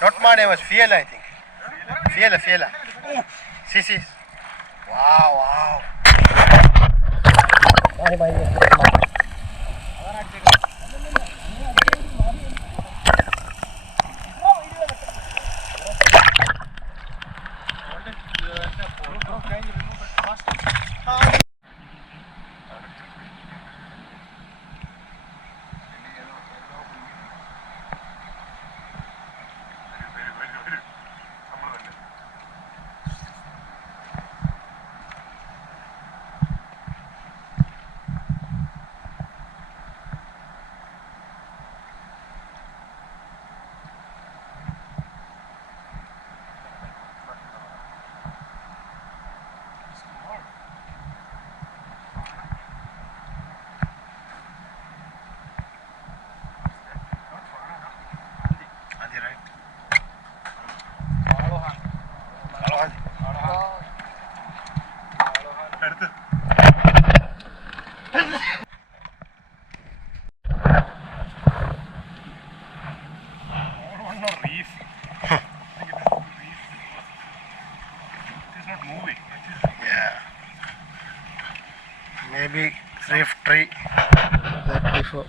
Not Mane, was Fiela, I think. Fiela. See. Wow. Maybe reef tree that before.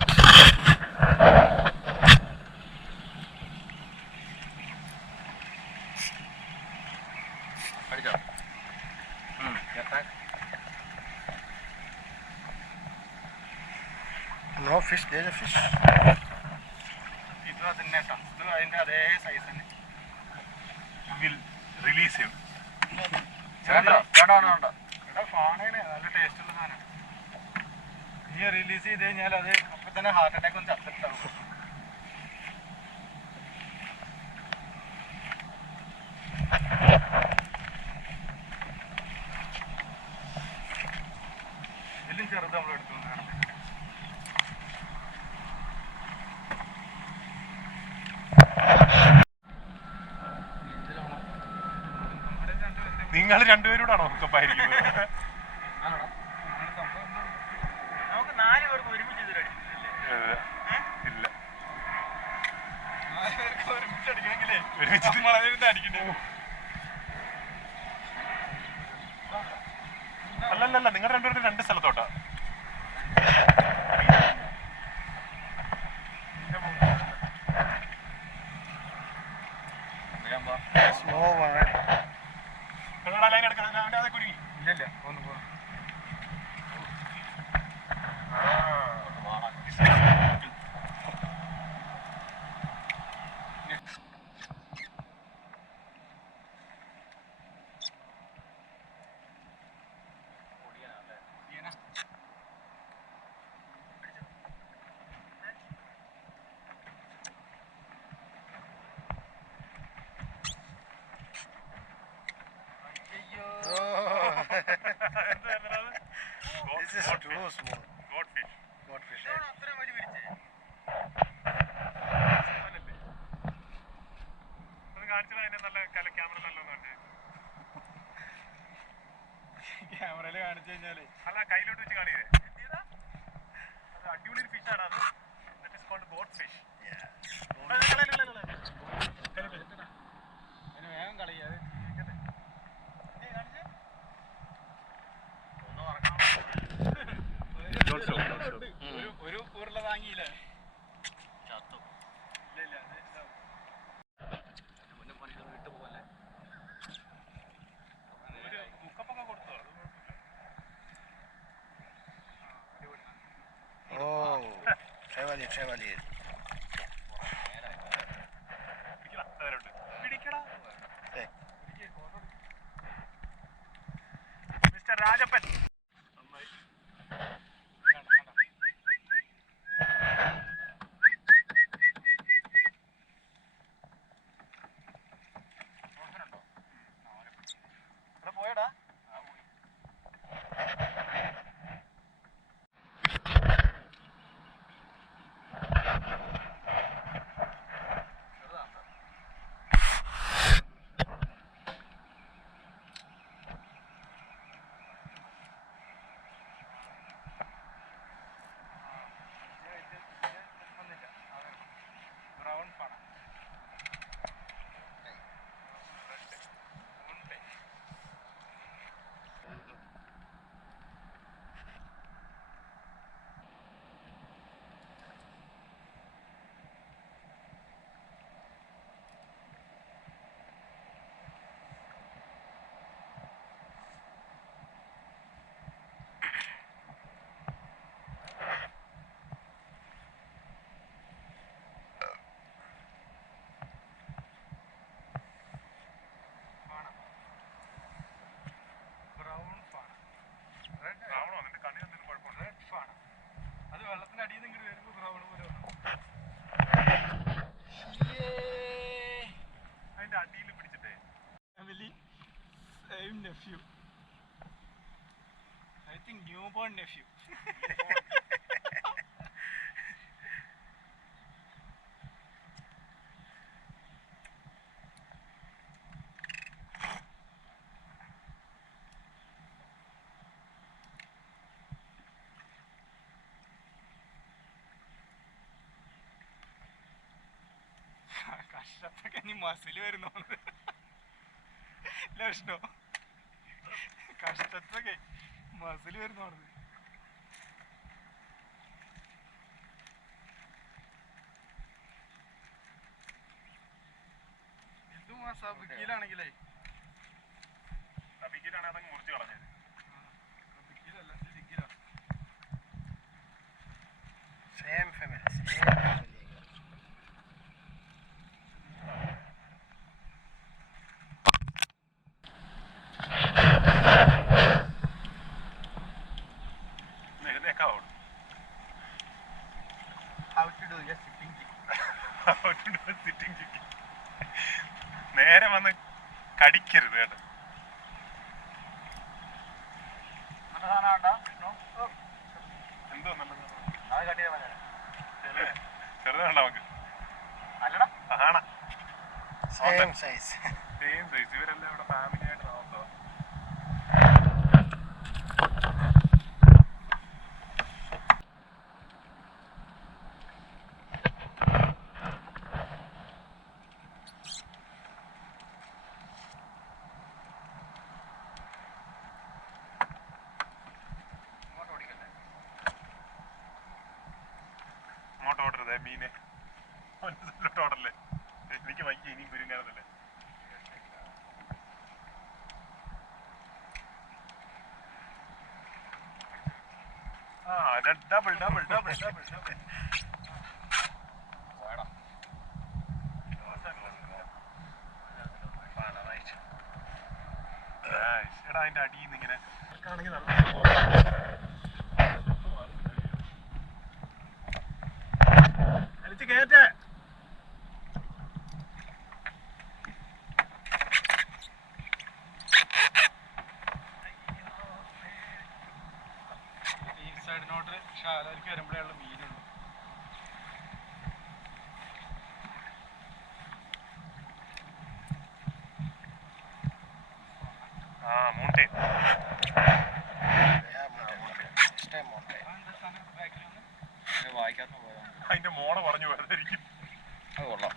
No fish, there's a fish. We'll release him. Release ചെയ്ത് കഴിഞ്ഞാൽ അത് അപ്പൊ തന്നെ heart attack ഒന്ന് ചത്തിട്ടാവും. ഇതിലും ചെറുത് നമ്മൾ എടുത്തു നിങ്ങൾ രണ്ടുപേരോടാണോ ഉറക്കപ്പായിരിക്കുന്നത്? അല്ലല്ല, നിങ്ങൾ രണ്ടുപേരും രണ്ട് സ്ഥലത്തോട്ടാ. ലൈൻ എടുക്കണം, അതെ കുരുങ്ങി. ഇല്ലല്ല, ഒന്ന് പോ. This is too small. Godfish. ക്യാമറയിൽ കാണിച്ചു കഴിഞ്ഞാല് അല്ല, കയ്യിലോട്ട് വെച്ച് കാണിയേ. അത് അടിപൊളി ഫിഷ് ആണ് അത്. That is called gold fish. വേഗം കളിയാതെ ഒരു ഉരുള താങ്ങിയില്ല. ഇല്ല മുക്കപ്പൊക്കെ കൊടുത്തോ? മിസ്റ്റർ രാജപ്പൻ പോയടാ. Live nephew. I think newborn nephew. കഷ്ടത്തൊക്കെ നീ മസിൽ വരുന്നു ലക്ഷണോ കഷ്ടത്തൊക്കെ മസിൽ വരുന്നോണത് ഇതും ആ സബിക്കിലാണെങ്കിലേ സബിക്കിലാണ് അതങ്ങ് മുറിച്ച് കളഞ്ഞത്. സബിക്കിലല്ല സിക്കില സെയിം ഫാമിലി നേരെ വന്ന് കടിക്കരുത് കേട്ടോ. എന്തോ ചെറുതാണ്ട നമുക്ക് കാണാം. Same size same size. ഇവരെല്ലാം ഇവിടെ ഫാമിലി ആയിട്ട് താമസമാണ്. അങ്ങോട്ട് ഓടരുതേ മീനെ, മനസ്സിലോട്ട് ഓടല്ലേ. എനിക്ക് വയ്യ ഇനിയും കുരുങ്ങാനല്ലേ. ആ double double double double double. എടാ അതിന്റെ അടിയിൽ നിന്ന് ഇങ്ങനെ ആണെങ്കിൽ നല്ല അടിച്ച് കേറ്റേ. ഈ സൈഡിനോട്ട് ശാലക്ക് വരുമ്പോഴേയുള്ള മീനുള്ളൂ. ആ മൂട്ടേ വായിക്കാത്ത പോയാ അതിന്റെ മോണ പറഞ്ഞു പോയതായിരിക്കും. അത് കൊള്ളാം.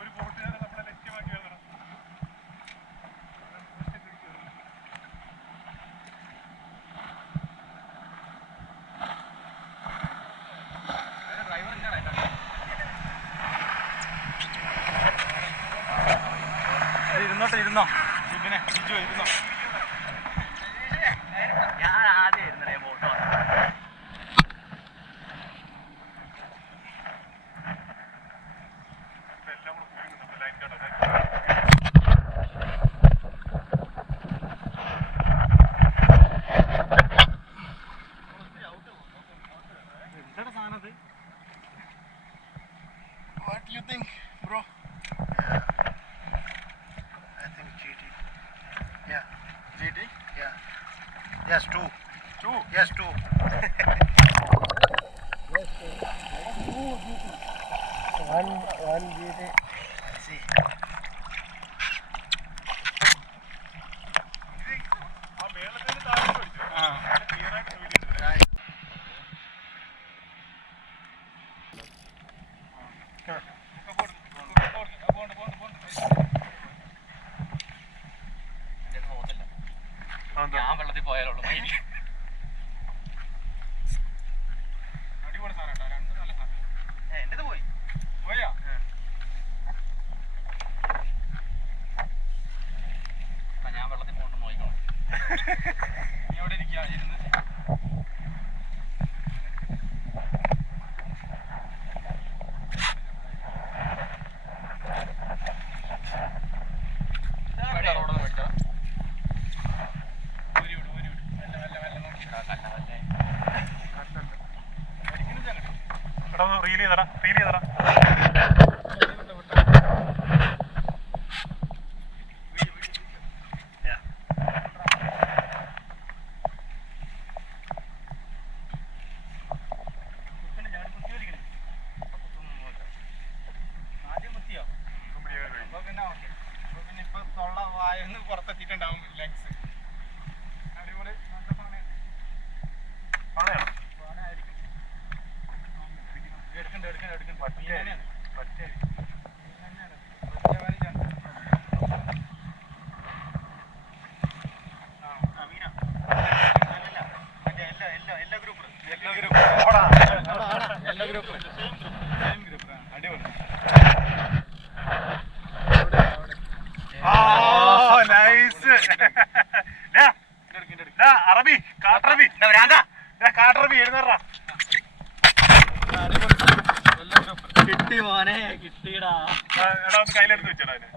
ഒരു ബോട്ടിനാണ് നമ്മളെ ലക്ഷ്യമാക്കി വരണം. ഇരുന്നോ ജിബിനെ ജിജു ഇരുന്നോ. ഞാൻ ആദ്യം ഇരുന്നേ ഫോട്ടോ എല്ലാം കൂടെ പോയി നമ്മൾ ലൈൻ കണ്ടത്. എന്താണ് സാധനത്? What do you think, bro? I think GT. Yeah. GT? Yeah. Yes, two. Two? Yes, two. One GT. See. ആ മേളത്തിന് താഴെ പിടിച്ചു. ആ ക്ലിയർ ആയിട്ട് വീഡിയോ ഞാൻ വെള്ളത്തിൽ പോയാലുള്ളൂ. എടാ ഒന്ന് റീൽ ചെയ്തടാ പിന്നെ ഇപ്പൊ തൊള്ള വായന്ന് പുറത്തെത്തിയിട്ടുണ്ടാവും ലെഗ്സ്. അടിപൊളി നല്ല ആണോ സാധനമായിരിക്കും. എടുക്കണ്ട പറ്റേ അറബി കാട്ടറബി എഴുന്നേറാ. കിട്ടി മോനെ കിട്ടിടാ. എടാ ഒന്ന് കയ്യിലെടുത്ത് വെച്ചടാ അതിന്.